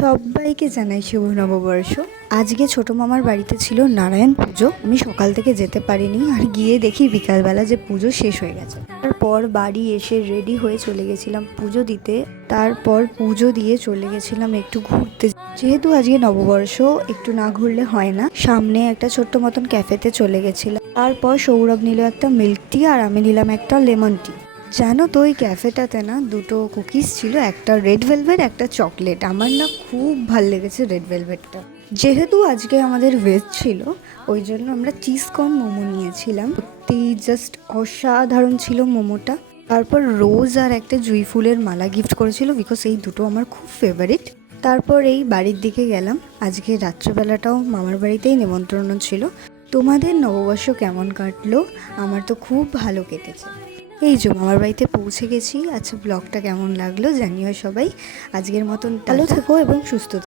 সবাইকে জানাই শুভ নববর্ষ। আজকে ছোট মামার বাড়িতে ছিল নারায়ণ পুজো। আমি সকাল থেকে যেতে পারিনি, আর গিয়ে দেখি বিকালবেলা যে পুজো শেষ হয়ে গেছে। তারপর বাড়ি এসে রেডি হয়ে চলে গেছিলাম পুজো দিতে। তারপর পুজো দিয়ে চলে গেছিলাম একটু ঘুরতে, যেহেতু আজকে নববর্ষ, একটু না ঘুরলে হয় না। সামনে একটা ছোট্ট মতন ক্যাফেতে চলে গেছিলাম। তারপর সৌরভ নিল একটা মিল্ক টি আর আমি নিলাম একটা লেমন টি। জানো তো ওই ক্যাফেটাতে না দুটো কুকিজ ছিল, একটা রেড ভেলভেট, একটা চকলেট। আমার না খুব ভাল লেগেছে রেড ভেলভেটটা। যেহেতু আজকে আমাদের ভেজ ছিল, ওই জন্য আমরা চিজ কর্ন মোমো নিয়েছিলাম। সত্যি জাস্ট অসাধারণ ছিল মোমোটা। তারপর রোজ আর একটা জুঁই ফুলের মালা গিফট করেছিল, বিকজ এই দুটো আমার খুব ফেভারিট। তারপর এই বাড়ির দিকে গেলাম। আজকে রাত্রেবেলাটাও মামার বাড়িতেই নেমন্ত্রণ ছিল। তোমাদের নববর্ষ কেমন কাটলো? আমার তো খুব ভালো কেটেছে। এই যে মামার বাড়িতে পৌঁছে গেছি। আচ্ছা, ব্লগটা কেমন লাগলো জানিও সবাই। আজকের মতন ভালো থেকো এবং সুস্থ থেকো।